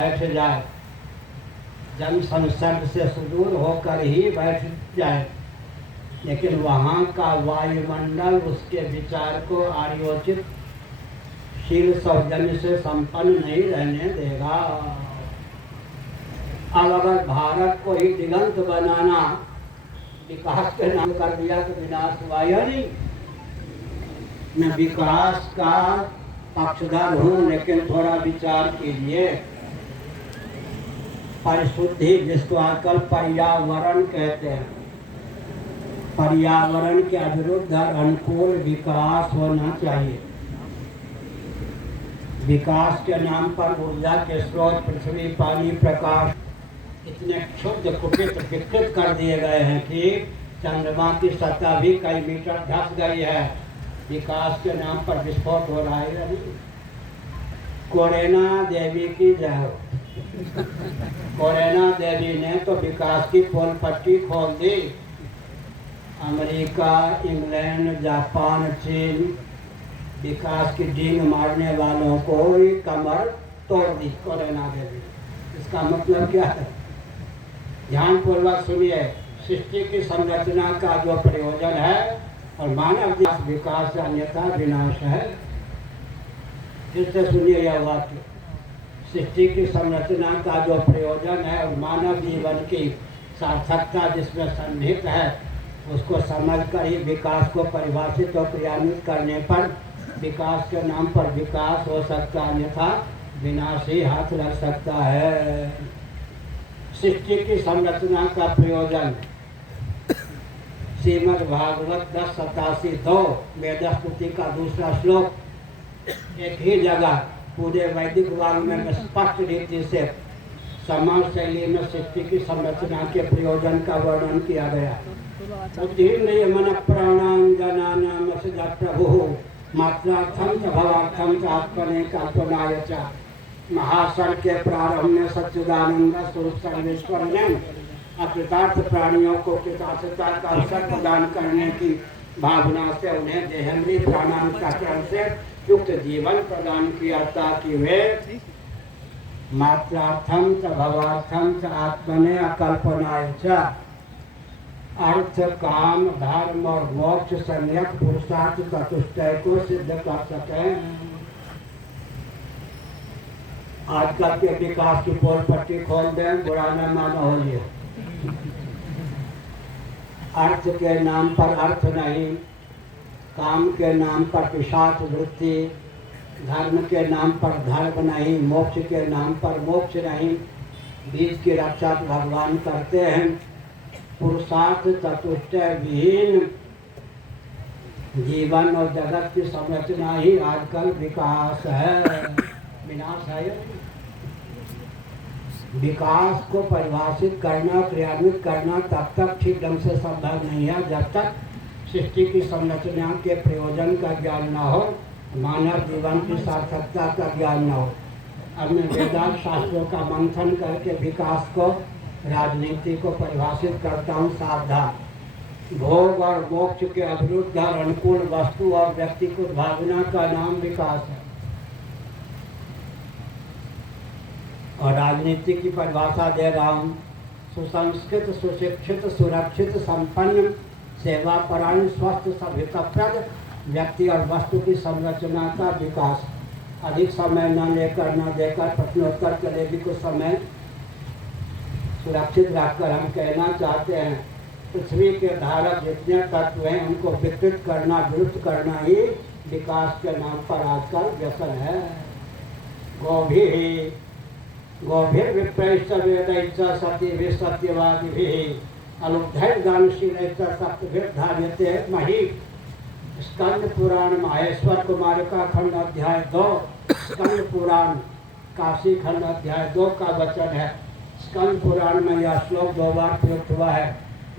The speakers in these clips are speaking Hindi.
बैठ जाए, जन संसर्ग से सुदूर होकर ही बैठ जाए, लेकिन वहाँ का वायुमंडल उसके विचार को आयोजित शील सौजन्य से संपन्न नहीं रहने देगा। अब अगर भारत को ही दिगंत बनाना विकास के नाम कर दिया तो विनाश हुआ या नहीं। मैं विकास का पक्षधर हूँ, लेकिन थोड़ा विचार कीजिए। परिशुद्धि, जिसको आजकल पर्यावरण कहते हैं, पर्यावरण के विरुद्ध अनुकूल विकास होना चाहिए। विकास के नाम पर ऊर्जा के स्रोत पृथ्वी, पानी, प्रकाश इतने क्षुद्र कुपित विकृत कर दिए गए हैं कि चंद्रमा की सतह भी कई मीटर धस गई है। विकास के नाम पर विस्फोट हो रहा है। कोरेना देवी की जय हो। कोरेना देवी ने तो विकास की पोल पट्टी खोल दी। अमेरिका, इंग्लैंड, जापान, चीन विकास की डींग मारने वालों को ही कमर तोड़ दी कोरेना देवी। इसका मतलब क्या है? ध्यानपूर्वक सुनिए। सृष्टि की संरचना का जो प्रयोजन है और मानव विकास से अन्यथा विनाश है। फिर से सुनिए यह वाक्य। सृष्टि की संरचना का जो प्रयोजन है और मानव जीवन की सार्थकता जिसमें सन्निहित है, उसको समझकर ही विकास को परिभाषित और क्रियान्वित करने पर विकास के नाम पर विकास हो सकता, अन्यथा विनाश ही हाथ लग सकता है। सृष्टि की संरचना का प्रयोजन श्रीमद् भागवत 10:87 वेदस्तुति का दूसरा श्लोक एक ही जगह पूरे वैदिक वाङ्मय में स्पष्ट रीति से समान शैली में सृष्टि की संरचना के प्रयोजन का वर्णन किया गया। मन प्राणांगनानाम प्रभु मात्रार्थम च भवार्थम च आत्मने कल्पनाय च। महासन के प्रारंभ में सच्चिदानंद स्वरूप सर्वेश्वर ने अकृतार्थ प्राणियों को कृतार्थता का अवसर प्रदान करने की भावना से उन्हें देहेन्द्रीय प्राणांतकरण से युक्त जीवन प्रदान किया, ताकि वे मात्रार्थम च भवार्थम च आत्मने अकल्पनाय च अर्थ, काम, धर्म और मोक्ष सम्यक पुरुषार्थ चतुष्टय को सिद्ध कर सकें। आजकल के विकास की पोल पट्टी खोल दें, बुरा न मानो होइए। अर्थ के नाम पर अर्थ नहीं, काम के नाम पर पिशाच वृत्ति, धर्म के नाम पर धर्म नहीं, मोक्ष के नाम पर मोक्ष नहीं। बीज की रक्षा भगवान करते हैं। पुरुषार्थ चतुष्टय विहीन जीवन और जगत की संरचना ही आजकल विकास है, विनाश है। विकास को परिभाषित करना, क्रियान्वित करना तब तक ठीक ढंग से संभव नहीं है जब तक सृष्टि की संरचना के प्रयोजन का ज्ञान न हो, मानव जीवन की सार्थकता का ज्ञान न हो। अब मैं वेदांत शास्त्रों का मंथन करके विकास को, राजनीति को परिभाषित करता हूँ। सावधान। भोग और मोक्ष के अविरुद्ध और अनुकूल वस्तु और व्यक्तिगत भावना का नाम विकास है। और राजनीति की परिभाषा दे रहा हूँ। सुसंस्कृत, सुशिक्षित, सुरक्षित, संपन्न, सेवापरायण, स्वस्थ, सभ्यताप्रद व्यक्ति और वस्तु की संरचना का विकास। अधिक समय न लेकर न देकर प्रश्नोत्तर के लिए भी कुछ समय सुरक्षित रखकर हम कहना चाहते हैं, पृथ्वी के धारक जितने तत्व हैं उनको विकृत करना, विलुप्त करना ही विकास के नाम पर आजकल व्यसन है। गोभिर विप्रैश्च वेदैश्च सतिभिः सत्यवादिभिः अलुब्धैर्दानशीलैश्च सप्तभिर्धार्यते मही। स्कंद पुराण महेश्वर कुमार का खंड अध्याय 2, स्कंद पुराण काशी खंड अध्याय 2 का वचन है। स्कंद पुराण में यह श्लोक 2 बार प्रयुक्त हुआ है।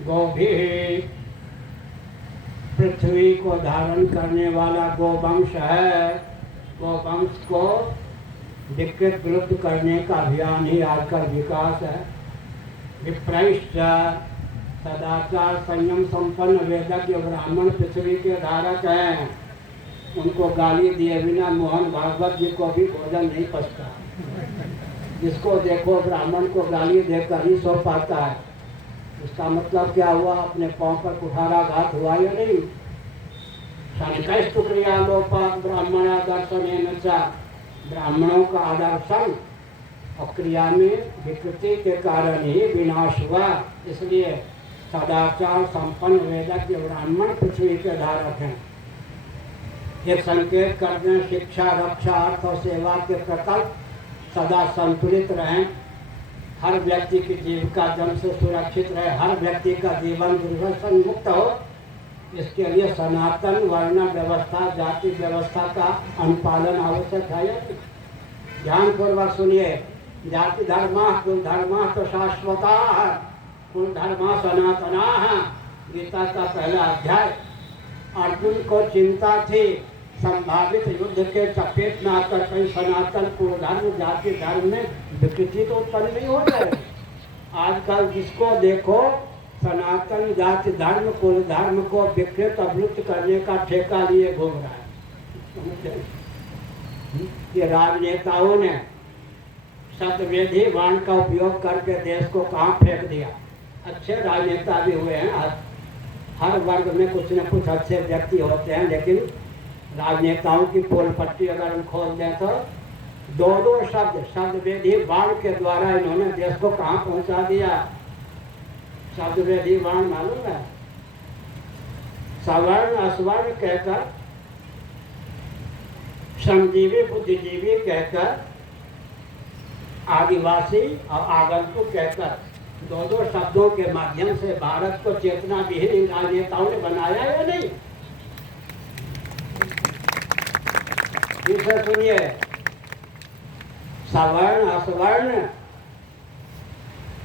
गोभिः पृथ्वी को धारण करने वाला गोवंश है। गोवंश को विकृत विलुप्त करने का अभियान ही आजकल विकास है। विप्रैश्च सदाचार, संयम संपन्न वेदज्ञ ब्राह्मण पृथ्वी के धारक हैं। उनको गाली दिए बिना मोहन भागवत जी को भी भोजन नहीं पचता। जिसको देखो ब्राह्मण को गाली देकर ही सो पाता है। इसका मतलब क्या हुआ? अपने पांव पर कुठाराघात हुआ या नहीं? शनिकस्तु क्रियालोपात ब्राह्मण दर्शन ब्राह्मणों का आदर्शन और क्रिया में विकृति के कारण ही विनाश हुआ। इसलिए सदाचार संपन्न वेदज्ञ ब्राह्मण पृथ्वी के धारक हैं। एक संकेत करते हैं शिक्षा, रक्षा, अर्थ और सेवा के प्रकल्प सदा संतुलित रहें। हर व्यक्ति की जीविका जन्म से सुरक्षित रहे, हर व्यक्ति का जीवन दुर्व्यसन मुक्त हो। इसके लिए सनातन वर्ण व्यवस्था, जाति व्यवस्था का अनुपालन आवश्यक है। ध्यानपूर्वक सुनिए। जाति धर्मा कुल धर्मा तो शाश्वता है, कुल धर्मा सनातना है। गीता का पहला अध्याय। अर्जुन को चिंता थी संभावित युद्ध के चपेट में आकर कहीं सनातन कुल धर्म, जाति धर्म में विकृति तो उत्पन्न नहीं हो जाए। आजकल जिसको देखो सनातन जाति धर्म कुल धर्म को विकृत अवलुप्त करने का ठेका लिए घूम रहा है। ये राजनेताओं ने शतवेदी वाण का उपयोग करके देश को कहाँ फेंक दिया। अच्छे राजनेता भी हुए हैं, हर वर्ग में कुछ न कुछ अच्छे व्यक्ति होते हैं, लेकिन राजनेताओं की पोल पट्टी अगर हम खोल दें तो दो शब्दवेदी वाण के द्वारा इन्होंने देश को कहाँ पहुंचा दिया। शब्दवेदी वाण मालूम है? सवर्ण असवर्ण कहकर, श्रमजीवी बुद्धिजीवी कहकर, आदिवासी और आगंतुक कहकर दो शब्दों के माध्यम से भारत को चेतना विहीन राजनेताओं ने बनाया या नहीं? इसे सुनिए। सवर्ण असवर्ण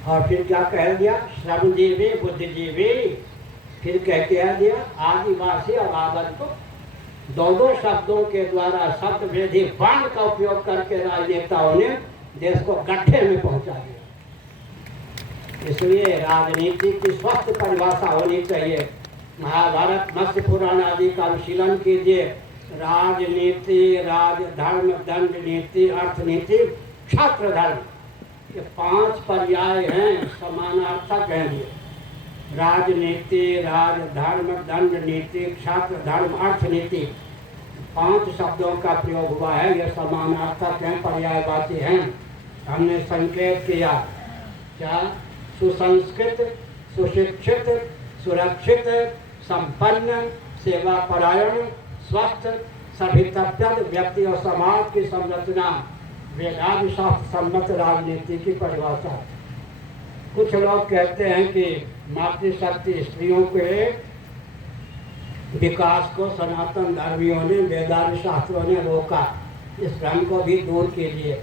और फिर क्या कह दिया? श्रमजीवी बुद्धिजीवी, फिर कह दिया आदिवासी और आगंतुक। दो शब्दों के द्वारा शब्दवेदी वाण का उपयोग करके राजनेताओं ने देश को गड्ढे में पहुंचा दिया। इसलिए राजनीति की स्वस्थ परिभाषा होनी चाहिए। महाभारत, मत्स्य पुराण आदि का अनुशीलन कीजिए। राजनीति, राजधर्म, दंड नीति, अर्थनीति, क्षात्र धर्म, ये 5 पर्याय हैं, समानार्थक हैं। ये राजनीति, राजधर्म, दंड नीति, क्षात्र धर्म, अर्थनीति, 5 शब्दों का प्रयोग हुआ है। ये समानार्थक हैं, पर्यायवाची हैं। हमने संकेत किया क्या? सुसंस्कृत, सुशिक्षित, सुरक्षित, संपन्न, सेवा परायण, स्वस्थ, सभी तत्व व्यक्ति और समाज की संरचना वेदांत शास्त्र सम्मत राजनीति की परिभाषा। कुछ लोग कहते हैं कि मातृशक्ति स्त्रियों के विकास को सनातन धर्मियों ने, वेदांत शास्त्रों ने रोका। इस भ्रम को भी दूर कीजिए,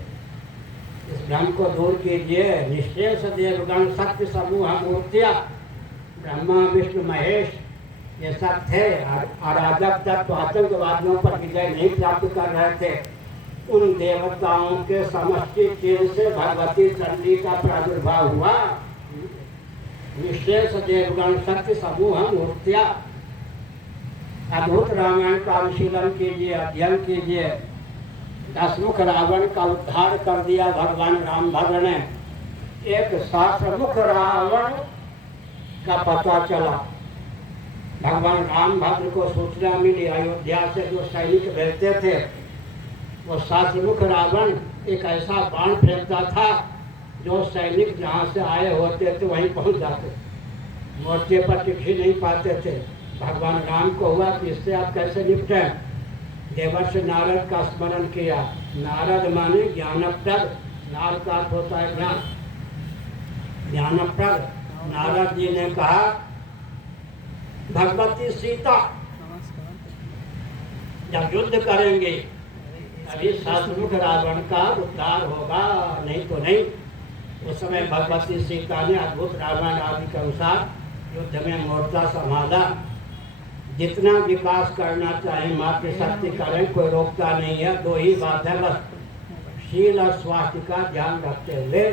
इस भ्रम को दूर कीजिए। निशेष देवगण शक्ति समूह मूर्तियाँ, ब्रह्मा विष्णु महेश, ये सब थे। अराजक तत्व आतंकवादियों पर विजय नहीं प्राप्त कर रहे थे। उन देवताओं के समष्टि तेज से भगवती चंडी का प्रादुर्भाव हुआ। निशेष देवगण शक्ति समूह मूर्तियाँ। अद्भुत रामायण का अनुशीलन कीजिए, अध्ययन कीजिए। 10 मुख रावण का उद्धार कर दिया भगवान रामभद्र ने। एक 7 मुख रावण का पता चला। भगवान रामभद्र को सूचना मिली, अयोध्या से जो सैनिक भेजते थे, वो 7 मुख रावण एक ऐसा बाण फेंकता था जो सैनिक जहाँ से आए होते थे वहीं पहुँच जाते, मोर्चे पर टिक नहीं पाते थे। भगवान राम को हुआ कि इससे आप कैसे निपटें। देवर्षि नारद का स्मरण किया। नारद माने ज्ञानप्रद, नारद का अर्थ होता है ज्ञान, ज्ञानप्रद। नारद जी ने कहा भगवती सीता जब युद्ध करेंगे तभी 7 मुख रावण का उद्धार होगा, नहीं तो नहीं। उस समय भगवती सीता ने अद्भुत रामायण आदि के अनुसार युद्ध में मोर्चा संभाला। जितना विकास करना चाहे मातृशक्ति करें, कोई रोकता नहीं है। 2 ही बात है बस, शील और स्वास्थ्य का ध्यान रखते हुए।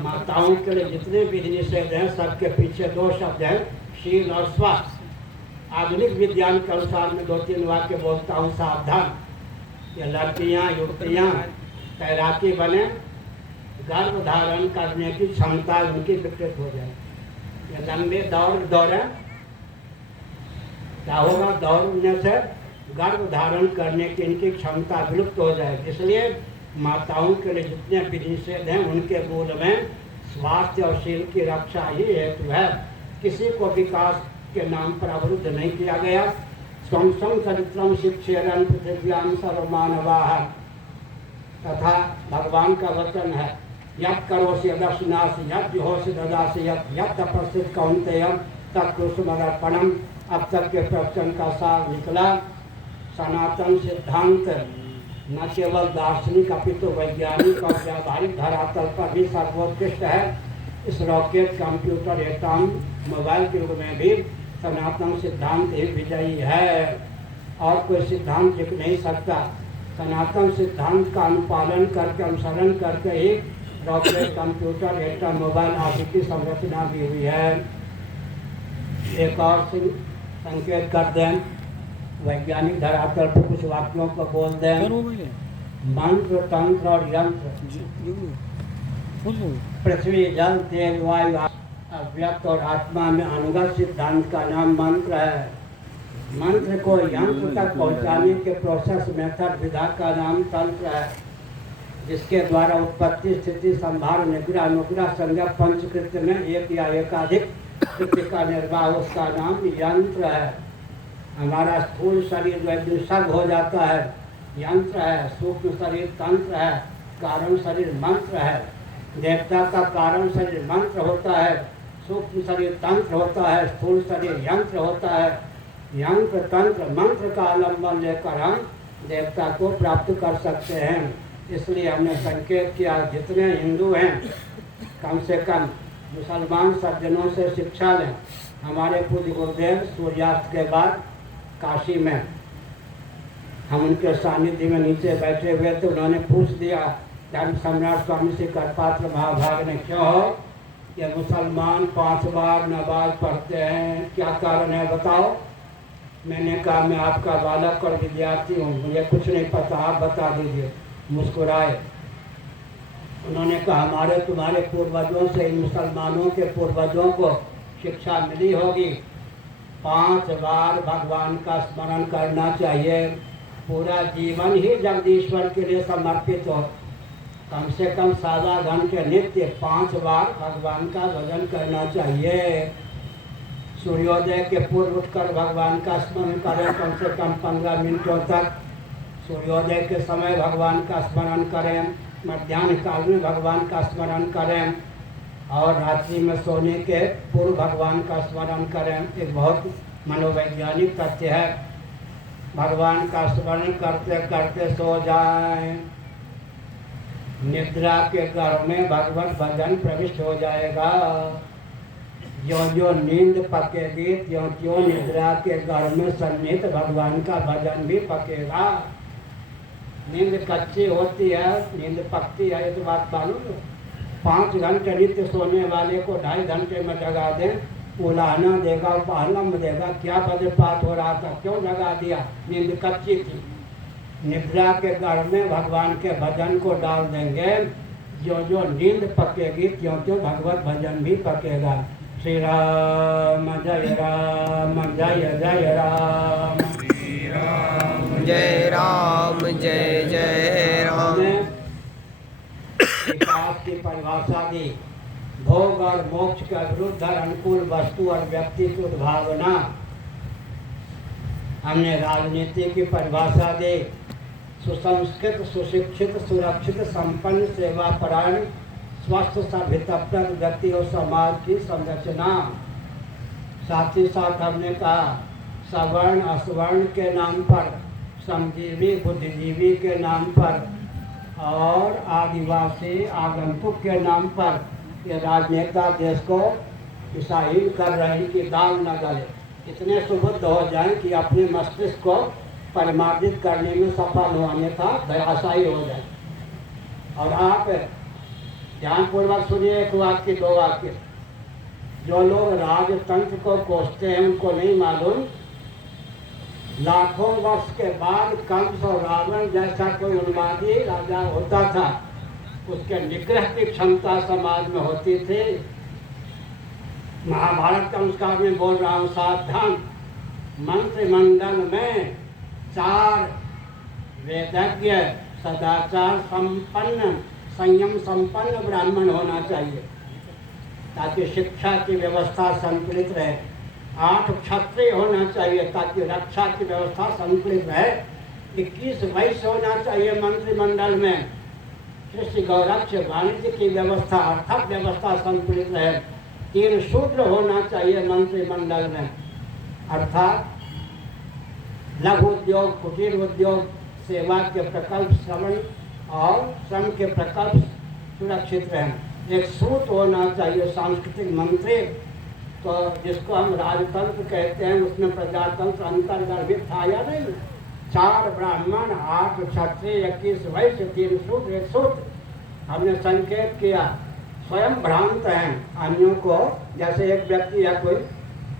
माताओं के लिए जितने विधि निषेध हैं सबके पीछे 2 शब्द हैं, शील और स्वास्थ्य। आधुनिक विज्ञान के अनुसार मैं 2-3 वाक्य बोलता हूँ। सावधान, ये लड़कियाँ युवतियाँ तैराकी बने गर्भ धारण करने की क्षमता उनकी विकृत हो जाए। ये लंबे दौड़े क्या होगा, दौड़ने से गर्भ धारण करने की इनकी क्षमता विलुप्त हो जाए। इसलिए माताओं के लिए जितने विधि निषेध हैं उनके मूल में स्वास्थ्य और शील की रक्षा ही हेतु है। किसी को विकास के नाम पर अवरुद्ध नहीं किया गया। स्वं चरित्रम शिक्षेरन पृथिव्याम सर्वमानवाः, तथा भगवान का वचन है यत् करोसि यदश्नासि यत् जुहोसि ददासि यत् तपस्वित कौन्तेय तत्कुसुमर्पणम। अब तक के प्रवचन का सार निकला। सनातन सिद्धांत न केवल दार्शनिक अपितु वैज्ञानिक और व्यावहारिक धरातल पर भी सर्वोत्कृष्ट है। इस रॉकेट, कंप्यूटर, एटम, मोबाइल के युग में भी सनातन सिद्धांत ही विजयी है और कोई सिद्धांत टिक नहीं सकता। सनातन सिद्धांत का अनुपालन करके, अनुसरण करके ही रॉकेट, कंप्यूटर, एटम, मोबाइल आदि की संरचना भी हुई है। एक और संकेत कर दें, वैज्ञानिक धरातल पर कुछ वाक्यों को बोल दें। मंत्र, तंत्र और यंत्र, पृथ्वी, जल, तेल, वायु, अव्यक्त और आत्मा में अनुगत सिद्धांत का नाम मंत्र है। मंत्र को यंत्र तक पहुंचाने के प्रोसेस, मेथड, विधा का नाम तंत्र है, जिसके द्वारा उत्पत्ति, स्थिति, संभार, निग्रह, अनुग्रह, संज्ञा, पंचकृत्य में एक या एकाधिक कृत्य का निर्वाह, उसका नाम यंत्र है। हमारा स्थूल शरीर जो सब हो जाता है यंत्र है, सूक्ष्म शरीर तंत्र है, कारण शरीर मंत्र है। देवता का कारण शरीर मंत्र होता है, सूक्ष्म शरीर तंत्र होता है, स्थूल शरीर यंत्र होता है। यंत्र, तंत्र, मंत्र का अवलंबन लेकर हम देवता को प्राप्त कर सकते हैं। इसलिए हमने संकेत किया, जितने हिंदू हैं कम से कम मुसलमान सज्जनों से शिक्षा लें। हमारे पूज्य गुरुदेव सूर्यास्त के बाद काशी में हम उनके सानिध्य में नीचे बैठे हुए थे। उन्होंने पूछ दिया धर्म सम्राट स्वामी श्री करपात्र महाभाग ने, क्यों हो ये मुसलमान 5 बार नमाज पढ़ते हैं, क्या कारण है बताओ। मैंने कहा मैं आपका बालक और विद्यार्थी हूँ, मुझे कुछ नहीं पता, आप बता दीजिए। मुस्कुराए। उन्होंने कहा हमारे तुम्हारे पूर्वजों से, इन मुसलमानों के पूर्वजों को शिक्षा मिली होगी, 5 बार भगवान का स्मरण करना चाहिए, पूरा जीवन ही जगदीश्वर के लिए समर्पित हो। कम से कम 7 घंटे नित्य 5 बार भगवान का भजन करना चाहिए। सूर्योदय के पूर्व उठकर भगवान का स्मरण करें, कम से कम 15 मिनटों तक। सूर्योदय के समय भगवान का स्मरण करें, मध्याह्न काल में भगवान का स्मरण करें और रात्रि में सोने के पूर्व भगवान का स्मरण करें। एक बहुत मनोवैज्ञानिक तथ्य है। भगवान का स्मरण करते करते सो जाएं, निद्रा के घर में भगवत भजन प्रविष्ट हो जाएगा। जो नींद पकेगी त्यों निद्रा के घर में सन्निहित भगवान का भजन भी पकेगा। नींद कच्ची होती है, नींद पकती है, ये तो बात मालूम है। 5 घंटे नित्य सोने वाले को 2.5 घंटे में जगा दें, उलाहना देगा, पहलम देगा, क्या वज्रपात हो रहा था, क्यों जगा दिया, नींद कच्ची थी। निद्रा के घर में भगवान के भजन को डाल देंगे, जो नींद पकेगी त्यों भगवत भजन भी पकेगा। श्री राम जय राम, जय जय राम, श्री राम जय राम, जय जय राम। विकास की परिभाषा दी, भोग और मोक्ष के विरुद्ध अनुकूल वस्तु और व्यक्ति की उद्भावना। हमने राजनीति की परिभाषा दी, सुसंस्कृत, सुशिक्षित, सुरक्षित, संपन्न, सेवापरायण, स्वस्थ, सभ्यताप्रद व्यक्ति और समाज की संरचना। साथ ही साथ हमने कहा सवर्ण असवर्ण के नाम पर, श्रमजीवी बुद्धिजीवी के नाम पर और आदिवासी आगंतुक के नाम पर ये राजनेता देश को ईसाहीन कर रहे हैं कि दाल न गले, इतने सुबुद्ध हो जाएं कि अपने मस्तिष्क को परिमार्जित करने में सफल होने का दयाशाही हो जाए। और आप ध्यानपूर्वक सुनिए, एक वाक्य 2 वाक्य। जो लोग राजतंत्र को कोसते हैं उनको नहीं मालूम, लाखों वर्ष के बाद कंस और रावण जैसा कोई उन्मादी राजा होता था, उसके निग्रह की क्षमता समाज में होती थी। महाभारत संस्कार में बोल रहा हूँ, सावधान। मंत्रिमंडल में 4 वेदज्ञ, सदाचार संपन्न, संयम संपन्न ब्राह्मण होना चाहिए ताकि शिक्षा की व्यवस्था संतुलित रहे। 8 क्षत्रिय होना चाहिए ताकि रक्षा की व्यवस्था संतुलित रहे। 21 वैश्य होना चाहिए मंत्रिमंडल में, कृषि गौरक्ष वाणिज्य की व्यवस्था, आर्थिक व्यवस्था संतुलित रहे। 3 शूद्र होना चाहिए मंत्रिमंडल में, अर्थात लघु उद्योग, कुटीर उद्योग, सेवा के प्रकल्प, श्रवण और श्रम के प्रकल्प सुरक्षित रहें। एक सूत होना चाहिए सांस्कृतिक मंत्री, तो जिसको हम राजतंत्र कहते हैं, उसमें प्रजातंत्र अंतर्गर्भित था या नहीं। 4 ब्राह्मण, 8 क्षत्रिय, 21 वैश्य, 3 शूद्र, 1 सूत्र। हमने संकेत किया स्वयं भ्रांत हैं अन्यों को, जैसे एक व्यक्ति या कोई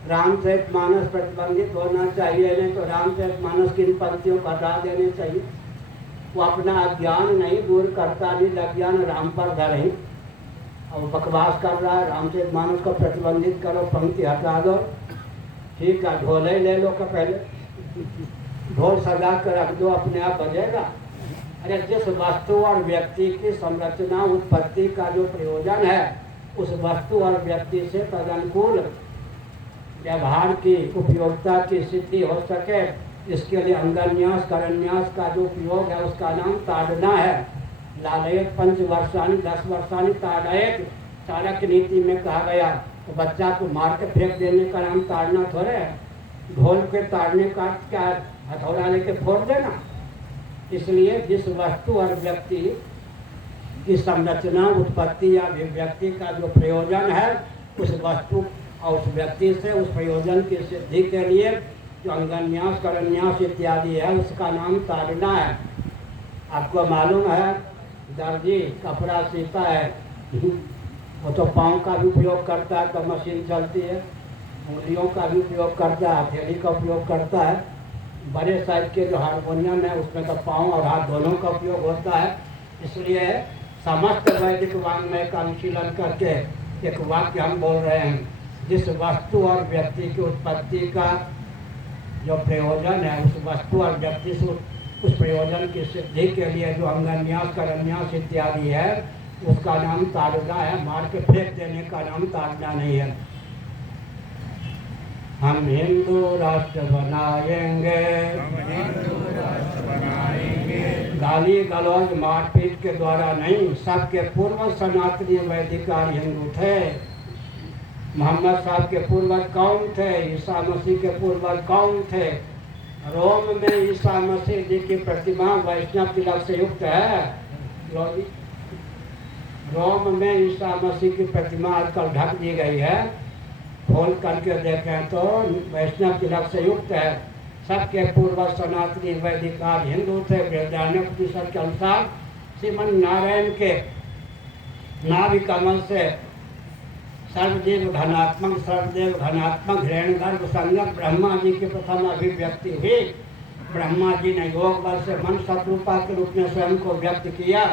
रामचरितमानस प्रतिबंधित होना चाहिए, नहीं तो रामचरितमानस की इन पंक्तियों को हटा देने चाहिए। वो अपना अज्ञान नहीं दूर करता, नहीं अज्ञान राम पर धर ही और बकवास कर रहा है। रामचरितमानस को प्रतिबंधित करो, पंक्ति हटा दो, ठीक है। ढोले ले लो का पहले ढोल सजा कर रख दो, अपने आप बजेगा। अरे जिस वस्तु और व्यक्ति की संरचना उत्पत्ति का जो प्रयोजन है, उस वस्तु और व्यक्ति से तदनुकूल व्यवहार की उपयोगिता की सिद्धि हो सके, इसके लिए अंगन्यास करन्यास का जो उपयोग है उसका नाम ताड़ना है। लालयत 5 वर्षानी 10 वर्षानी ताड़यत, चाणक्य नीति में कहा गया। तो बच्चा को मार के फेंक देने का नाम ताड़ना थोड़े है। ढोल के ताड़ने का क्या, हथौड़ा लेके फोड़ देना। इसलिए जिस वस्तु और व्यक्ति की संरचना उत्पत्ति या अभिव्यक्ति का जो प्रयोजन है, उस वस्तु और उस व्यक्ति से उस प्रयोजन की सिद्धि के लिए जो अंगन्यास करन्यास इत्यादि है, उसका नाम ताड़ना है। आपको मालूम है दर्जी कपड़ा सीता है, वो तो पाँव का भी उपयोग करता है तो मशीन चलती है, उंगलियों का भी उपयोग करता है, हथेली का उपयोग करता है। बड़े साइज के जो हारमोनियम है उसमें तो पाँव और हाथ दोनों का उपयोग होता है। इसलिए समस्त वैदिक वाङ्मय का अनुशीलन करके एक वाक्य हम बोल रहे हैं, जिस वस्तु और व्यक्ति की उत्पत्ति का जो प्रयोजन है, उस वस्तु और व्यक्ति से उस प्रयोजन की सिद्धि के लिए जो अंगन्यास करन्यास इत्यादि है, उसका नाम ताड़ना है। मार के फेंक देने का नाम ताड़ना नहीं है। हम हिंदू राष्ट्र बनाएंगे, गाली गलौज मारपीट के द्वारा नहीं। सबके पूर्वज सनातनी वैदिक आर्य हिंदू थे। मोहम्मद साहब के पूर्वज कौन थे? ईसा मसीह के पूर्वज कौन थे? रोम में ईसा मसीह जी की प्रतिमा वैष्णव तिलक से युक्त है। रोम में ईसा मसीह की प्रतिमा आजकल ढक दी गई है, खोल करके देखें तो वैष्णव तिलक से युक्त है। सबके पूर्वज सनातनी वैदिक आर्य हिंदू थे। बृहदारण्यक के अनुसार श्रीमन नारायण के नाभि कमल से सर्वदेव घनात्मक हिरण्यगर्भ संगत ब्रह्मा जी की प्रथम अभिव्यक्ति हुई। ब्रह्मा जी ने योग बल से मन शत्रुपा के रूप में स्वयं को व्यक्त किया।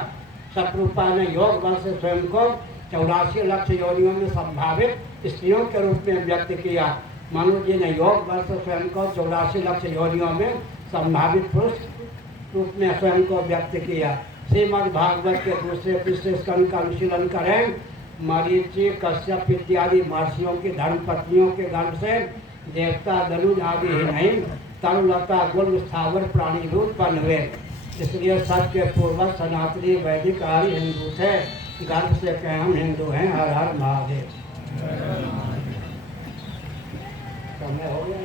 शत्रुपा ने योग बल से स्वयं को 84 लाख योनियों में संभावित स्त्रियों के रूप में व्यक्त किया। मनु जी ने योग बल से स्वयं को 84 लाख योनियों में संभावित पुरुष रूप में स्वयं को व्यक्त किया। श्रीमद् भागवत के दूसरे तीसरे स्कंद का अनुशीलन करें। मरीचि कश्यप इत्यादि महर्षियों की धर्मपत्नियों के गर्भ से देवता दनुज आदि ही नहीं, तरुलता गुल स्थावर प्राणी रूप उत्पन्न हुए। इसलिए सबके पूर्वज सनातनी वैदिक आर्य हिंदू थे। गर्भ से कहें हम हिंदू हैं। हर हर महादेव। समय हो गया।